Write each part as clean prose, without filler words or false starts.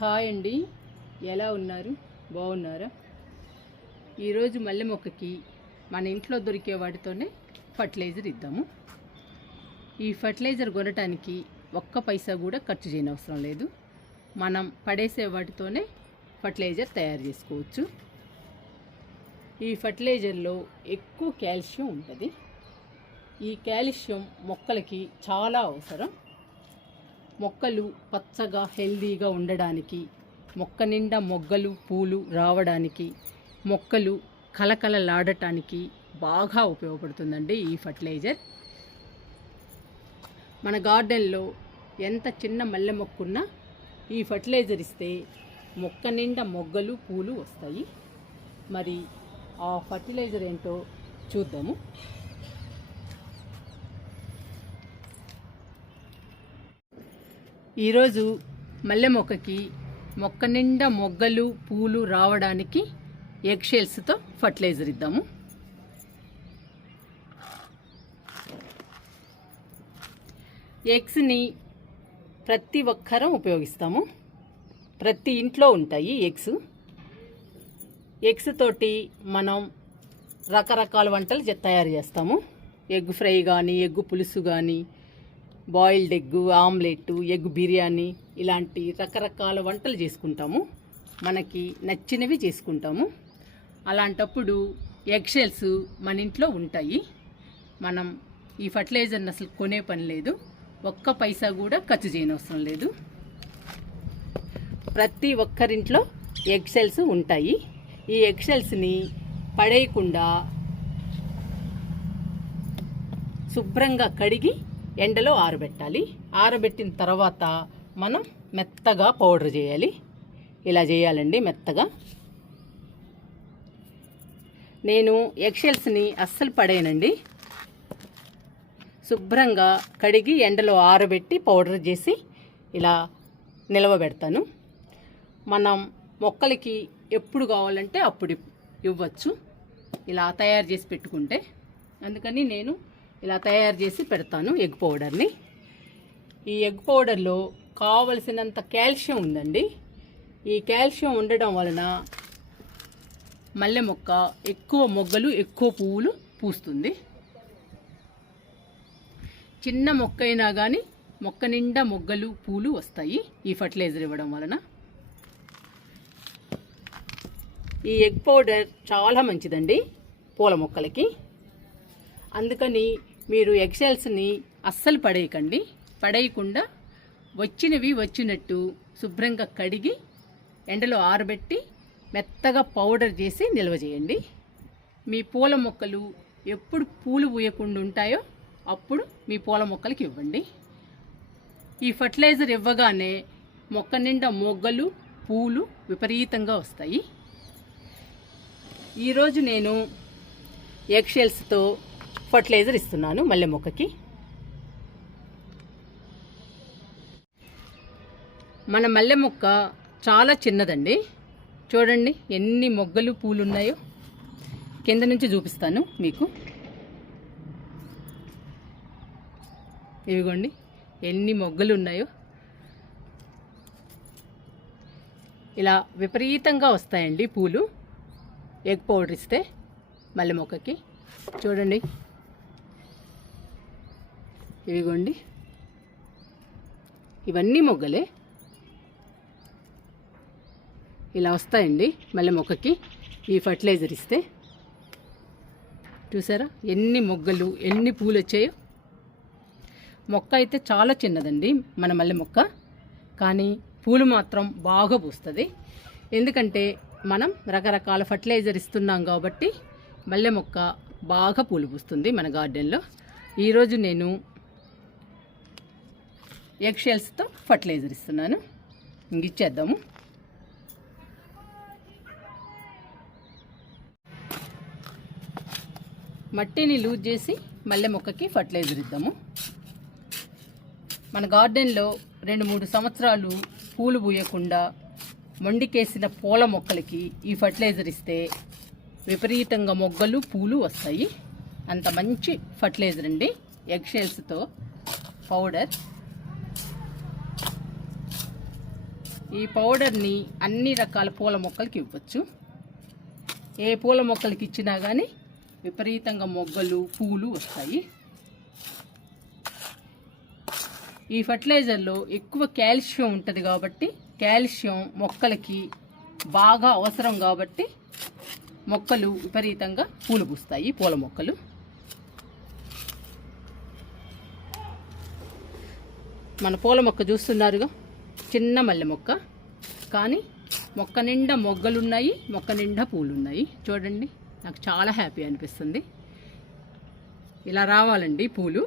Hi అండి, ఎలా ఉన్నారు? బాగున్నారా? ఈరోజు మల్లె మొక్కకి మన ఇంట్లో దొరికే వాటితోనే ఫర్టిలైజర్ ఇద్దాము. ఈ ఫర్టిలైజర్ కొనడానికి ఒక్క పైసా కూడా ఖర్చు చేయనవసరం లేదు. మనం పడేసే వాటితోనే ఫర్టిలైజర్ తయారు చేసుకోవచ్చు. ఈ ఫర్టిలైజర్లో ఎక్కువ కాల్షియం ఉంటుంది. ఈ కాల్షియం మొక్కలకి చాలా అవసరం. మొక్కలు పచ్చగా హెల్దీగా ఉండడానికి, మొక్క నిండా మొగ్గలు పూలు రావడానికి, మొక్కలు కలకలలాడటానికి బాగా ఉపయోగపడుతుందండి ఈ ఫర్టిలైజర్. మన గార్డెన్లో ఎంత చిన్న మల్లె మొక్కున్నా ఈ ఫర్టిలైజర్ ఇస్తే మొక్క నిండా మొగ్గలు పూలు వస్తాయి. మరి ఆ ఫర్టిలైజర్ ఏంటో చూద్దాము. ఈరోజు మల్లె మొక్కకి మొక్క నిండా మొగ్గలు పూలు రావడానికి ఎగ్ షెల్స్తో ఫర్టిలైజర్ ఇద్దాము. ఎగ్స్ని ప్రతి ఒక్కరం ఉపయోగిస్తాము. ప్రతి ఇంట్లో ఉంటాయి ఎగ్స్. ఎగ్స్ తోటి మనం రకరకాల వంటలు తయారు చేస్తాము. ఎగ్ ఫ్రై కానీ, ఎగ్ పులుసు కానీ, boiled egg omelette, egg biryani, ఇలాంటి రకరకాల వంటలు చేసుకుంటాము. మనకి నచ్చినవి చేసుకుంటాము. అలాంటప్పుడు ఎగ్ షెల్స్ మన ఇంట్లో ఉంటాయి. మనం ఈ ఫర్టిలైజర్ని అసలు కొనే పని లేదు. ఒక్క పైసా కూడా ఖర్చు చేయనవసరం లేదు. ప్రతి ఒక్కరింట్లో ఎగ్ షెల్స్ ఉంటాయి. ఈ ఎగ్ షెల్స్ని పడేయకుండా శుభ్రంగా కడిగి ఎండలో ఆరబెట్టాలి. ఆరబెట్టిన తర్వాత మనం మెత్తగా పౌడర్ చేయాలి. ఇలా చేయాలండి మెత్తగా. నేను ఎగ్ షెల్స్ని అస్సలు పడేయనండి. శుభ్రంగా కడిగి ఎండలో ఆరబెట్టి పౌడర్ చేసి ఇలా నిలవబెడతాను. మనం మొక్కలకి ఎప్పుడు కావాలంటే అప్పుడు ఇవ్వచ్చు, ఇలా తయారు చేసి పెట్టుకుంటే. అందుకని నేను ఇలా తయారు చేసి పెడతాను ఎగ్ పౌడర్ని. ఈ ఎగ్ పౌడర్లో కావలసినంత కాల్షియం ఉందండి. ఈ కాల్షియం ఉండడం వలన మల్లె మొక్క ఎక్కువ మొగ్గలు ఎక్కువ పువ్వులు పూస్తుంది. చిన్న మొక్క అయినా కానీ మొక్క నిండా మొగ్గలు పూలు వస్తాయి ఈ ఫర్టిలైజర్ ఇవ్వడం వలన. ఈ ఎగ్ పౌడర్ చాలా మంచిదండి పూల మొక్కలకి. అందుకని మీరు ఎగ్ షెల్స్ని అస్సలు పడేయకండి. పడేయకుండా వచ్చినవి వచ్చినట్టు శుభ్రంగా కడిగి ఎండలో ఆరబెట్టి మెత్తగా పౌడర్ చేసి నిల్వ చేయండి. మీ పూల మొక్కలు ఎప్పుడు పూలు పూయకుండా ఉంటాయో అప్పుడు మీ పూల మొక్కలకి ఇవ్వండి. ఈ ఫర్టిలైజర్ ఇవ్వగానే మొక్క నిండా మొగ్గలు పూలు విపరీతంగా వస్తాయి. ఈరోజు నేను ఎగ్ షెల్స్తో ఫర్టిలైజర్ ఇస్తున్నాను మల్లె మొక్కకి. మన మల్లె మొక్క చాలా చిన్నదండి. చూడండి ఎన్ని మొగ్గలు పూలు ఉన్నాయో. కింద నుంచి చూపిస్తాను మీకు. ఇవిగోండి ఎన్ని మొగ్గలు ఉన్నాయో. ఇలా విపరీతంగా వస్తాయండి పూలు ఎగ్ పౌడర్ ఇస్తే మల్లె మొక్కకి. చూడండి ఇవిగోండి, ఇవన్నీ మొగ్గలే. ఇలా వస్తాయండి మల్లె మొక్కకి ఈ ఫర్టిలైజర్ ఇస్తే. చూసారా ఎన్ని మొగ్గలు ఎన్ని పూలు వచ్చాయో. మొక్క అయితే చాలా చిన్నదండి మన మల్లె మొక్క, కానీ పూలు మాత్రం బాగా పూస్తుంది. ఎందుకంటే మనం రకరకాల ఫర్టిలైజర్ ఇస్తున్నాం కాబట్టి మల్లె మొక్క బాగా పూలు పూస్తుంది మన గార్డెన్లో. ఈరోజు నేను ఎగ్ షెల్స్తో ఫర్టిలైజర్ ఇస్తున్నాను. ఇచ్చేద్దాము. మట్టిని లూజ్ చేసి మల్లె మొక్కకి ఫర్టిలైజర్ ఇద్దాము. మన గార్డెన్లో 2-3 సంవత్సరాలు పూలు పూయకుండా మొండికేసిన పూల మొక్కలకి ఈ ఫర్టిలైజర్ ఇస్తే విపరీతంగా మొగ్గలు పూలు వస్తాయి. అంత మంచి ఫర్టిలైజర్ అండి ఎగ్ షెల్స్తో పౌడర్. ఈ పౌడర్ని అన్ని రకాల పూల మొక్కలకి ఇవ్వచ్చు. ఏ పూల మొక్కలకి ఇచ్చినా కానీ విపరీతంగా మొగ్గలు పూలు వస్తాయి. ఈ ఫర్టిలైజర్లో ఎక్కువ కాల్షియం ఉంటుంది కాబట్టి కాల్షియం మొక్కలకి బాగా అవసరం కాబట్టి మొక్కలు విపరీతంగా పూలు పూస్తాయి. పూల మొక్కలు మన పూల మొక్క చూస్తున్నారుగా, చిన్న మల్లె మొక్క కానీ మొక్క నిండా మొగ్గలున్నాయి, మొక్క నిండా పూలున్నాయి. చూడండి, నాకు చాలా హ్యాపీ అనిపిస్తుంది. ఇలా రావాలండి పూలు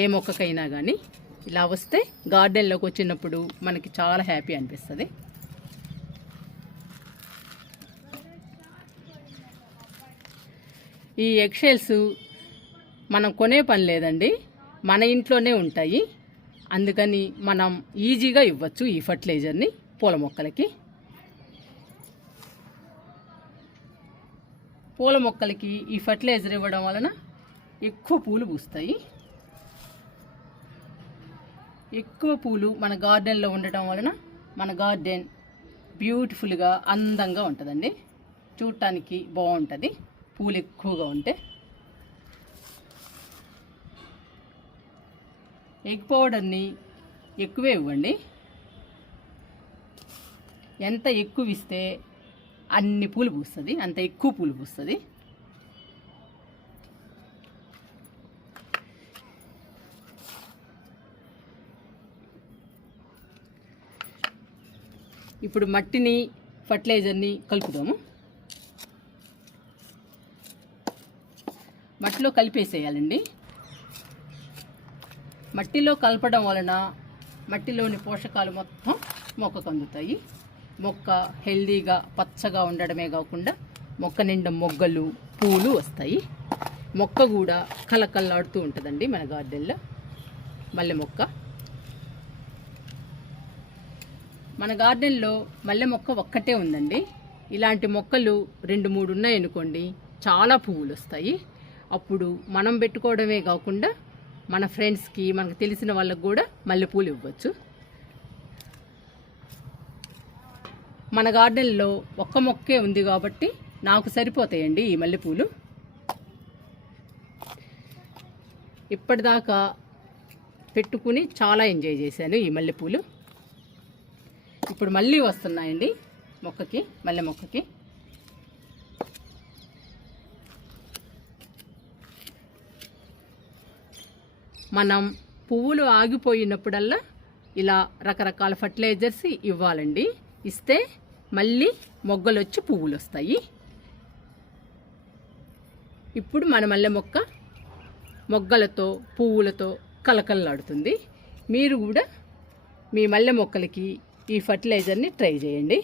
ఏ మొక్కకైనా కానీ. ఇలా వస్తే గార్డెన్లోకి వచ్చినప్పుడు మనకి చాలా హ్యాపీ అనిపిస్తుంది. ఈ ఎగ్షెల్స్ మనం కొనే పని లేదండి, మన ఇంట్లోనే ఉంటాయి. అందుకని మనం ఈజీగా ఇవ్వచ్చు ఈ ఫర్టిలైజర్ని పూల మొక్కలకి. పూల మొక్కలకి ఈ ఫర్టిలైజర్ ఇవ్వడం వలన ఎక్కువ పూలు పూస్తాయి. ఎక్కువ పూలు మన గార్డెన్లో ఉండటం వలన మన గార్డెన్ బ్యూటిఫుల్గా అందంగా ఉంటుందండి. చూడటానికి బాగుంటుంది పూలు ఎక్కువగా ఉంటే. ఎగ్ పౌడర్ని ఎక్కువే ఇవ్వండి. ఎంత ఎక్కువ ఇస్తే అన్ని పూలు పూస్తుంది, అంత ఎక్కువ పూలు పూస్తుంది. ఇప్పుడు మట్టిని ఫర్టిలైజర్ని కలుపుదాము. మట్టిలో కలిపేసేయాలండి. మట్టిలో కలపడం వలన మట్టిలోని పోషకాలు మొత్తం మొక్కకు అందుతాయి. మొక్క హెల్దీగా పచ్చగా ఉండడమే కాకుండా మొక్క నిండా మొగ్గలు పూలు వస్తాయి. మొక్క కూడా కలకల్లాడుతూ ఉంటుందండి మన గార్డెన్లో. మల్లె మొక్క మన గార్డెన్లో మల్లె మొక్క ఒక్కటే ఉందండి. ఇలాంటి మొక్కలు 2-3 ఉన్నాయనుకోండి, చాలా పువ్వులు వస్తాయి. అప్పుడు మనం పెట్టుకోవడమే కాకుండా మన ఫ్రెండ్స్కి, మనకు తెలిసిన వాళ్ళకు కూడా మల్లెపూలు ఇవ్వచ్చు. మన గార్డెన్లో ఒక్క మొక్కే ఉంది కాబట్టి నాకు సరిపోతాయండి ఈ మల్లెపూలు. ఇప్పటిదాకా పెట్టుకుని చాలా ఎంజాయ్ చేశాను ఈ మల్లెపూలు. ఇప్పుడు మళ్ళీ వస్తున్నాయండి మొక్కకి, మల్లె మొక్కకి. మనం పువ్వులు ఆగిపోయినప్పుడల్లా ఇలా రకరకాల ఫర్టిలైజర్స్ ఇవ్వాలండి. ఇస్తే మళ్ళీ మొగ్గలు వచ్చి పువ్వులు వస్తాయి. ఇప్పుడు మన మల్లె మొక్క మొగ్గలతో పువ్వులతో కలకల్లాడుతుంది. మీరు కూడా మీ మల్లె మొక్కలకి ఈ ఫర్టిలైజర్ని ట్రై చేయండి.